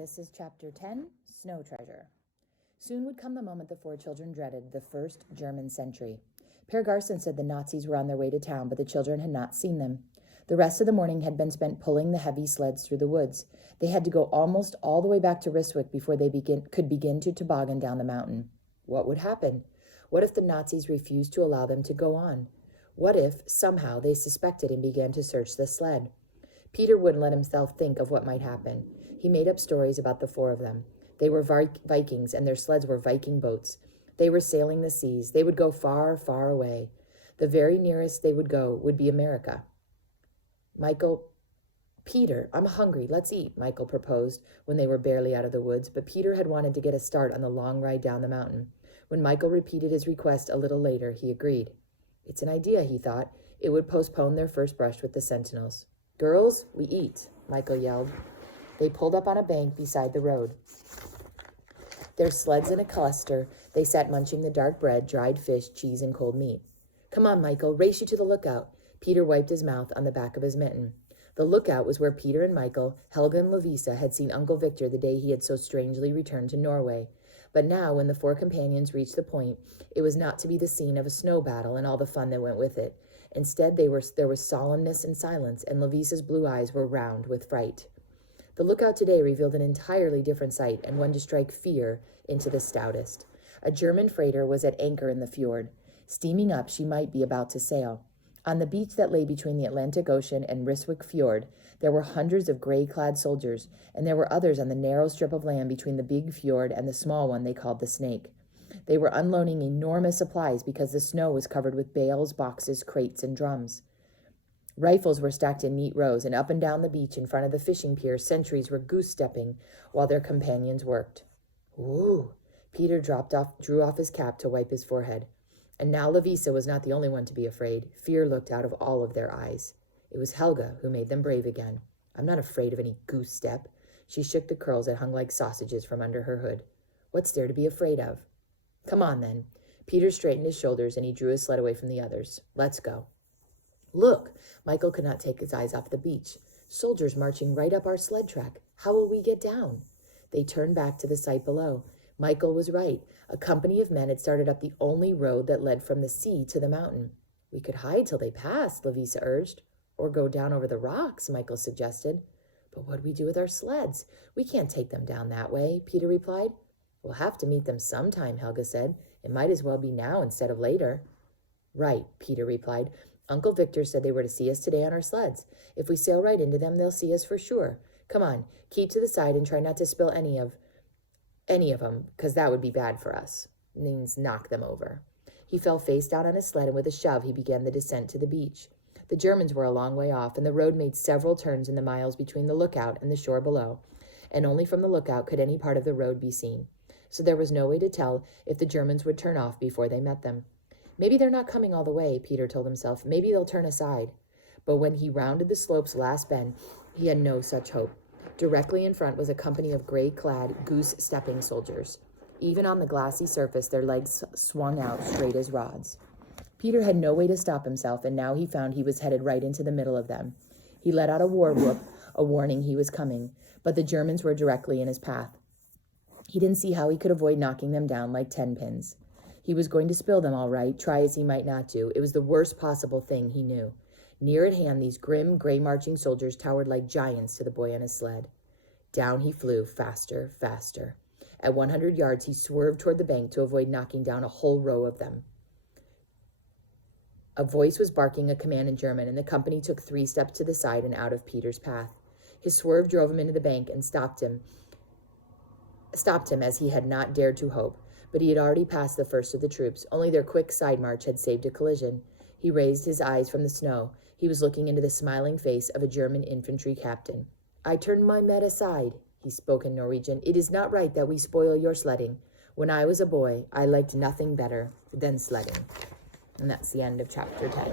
This is Chapter 10, Snow Treasure. Soon would come the moment the four children dreaded, the first German sentry. Per Garson said the Nazis were on their way to town, but the children had not seen them. The rest of the morning had been spent pulling the heavy sleds through the woods. They had to go almost all the way back to Ryswick before they could begin to toboggan down the mountain. What would happen? What if the Nazis refused to allow them to go on? What if, somehow, they suspected and began to search the sled? Peter wouldn't let himself think of what might happen. He made up stories about the four of them. They were Vikings, and their sleds were Viking boats. They were sailing the seas. They would go far, far away. The very nearest they would go would be America. Peter, I'm hungry. Let's eat, Michael proposed when they were barely out of the woods, but Peter had wanted to get a start on the long ride down the mountain. When Michael repeated his request a little later, he agreed. It's an idea, he thought. It would postpone their first brush with the sentinels. Girls, we eat, Michael yelled. They pulled up on a bank beside the road. Their sleds in a cluster, they sat munching the dark bread, dried fish, cheese, and cold meat. Come on, Michael, race you to the lookout. Peter wiped his mouth on the back of his mitten. The lookout was where Peter and Michael, Helga and Lovisa had seen Uncle Victor the day he had so strangely returned to Norway. But now, when the four companions reached the point, it was not to be the scene of a snow battle and all the fun that went with it. Instead, there was solemnness and silence, and Lovisa's blue eyes were round with fright. The lookout today revealed an entirely different sight, and one to strike fear into the stoutest. A German freighter was at anchor in the fjord. Steaming up, she might be about to sail. On the beach that lay between the Atlantic Ocean and Ryswick Fjord, there were hundreds of gray-clad soldiers, and there were others on the narrow strip of land between the big fjord and the small one they called the Snake. They were unloading enormous supplies because the snow was covered with bales, boxes, crates, and drums. Rifles were stacked in neat rows, and up and down the beach in front of the fishing pier, sentries were goose-stepping while their companions worked. Ooh! Peter drew off his cap to wipe his forehead. And now Lovisa was not the only one to be afraid. Fear looked out of all of their eyes. It was Helga who made them brave again. I'm not afraid of any goose-step. She shook the curls that hung like sausages from under her hood. What's there to be afraid of? Come on, then. Peter straightened his shoulders, and he drew his sled away from the others. Let's go. Look! Michael could not take his eyes off the beach. Soldiers marching right up our sled track. How will we get down? They turned back to the sight below. Michael was right. A company of men had started up the only road that led from the sea to the mountain. We could hide till they passed, Lovisa urged. Or go down over the rocks, Michael suggested. But what do we do with our sleds? We can't take them down that way, Peter replied. We'll have to meet them sometime, Helga said. It might as well be now instead of later. Right, Peter replied. Uncle Victor said they were to see us today on our sleds. If we sail right into them, they'll see us for sure. Come on, keep to the side and try not to spill any of them, because that would be bad for us. Means knock them over. He fell face down on his sled, and with a shove, he began the descent to the beach. The Germans were a long way off, and the road made several turns in the miles between the lookout and the shore below, and only from the lookout could any part of the road be seen. So there was no way to tell if the Germans would turn off before they met them. Maybe they're not coming all the way, Peter told himself. Maybe they'll turn aside. But when he rounded the slope's last bend, he had no such hope. Directly in front was a company of gray-clad, goose-stepping soldiers. Even on the glassy surface, their legs swung out straight as rods. Peter had no way to stop himself, and now he found he was headed right into the middle of them. He let out a war whoop, a warning he was coming, but the Germans were directly in his path. He didn't see how he could avoid knocking them down like 10 pins. He was going to spill them all right, try as he might not to. It was the worst possible thing he knew. Near at hand, these grim, gray-marching soldiers towered like giants to the boy on his sled. Down he flew, faster, faster. At 100 yards, he swerved toward the bank to avoid knocking down a whole row of them. A voice was barking a command in German, and the company took 3 steps to the side and out of Peter's path. His swerve drove him into the bank and stopped him as he had not dared to hope. But he had already passed the first of the troops. Only their quick side march had saved a collision. He raised his eyes from the snow. He was looking into the smiling face of a German infantry captain. I turned my men aside, he spoke in Norwegian. It is not right that we spoil your sledding. When I was a boy, I liked nothing better than sledding. And that's the end of chapter 10.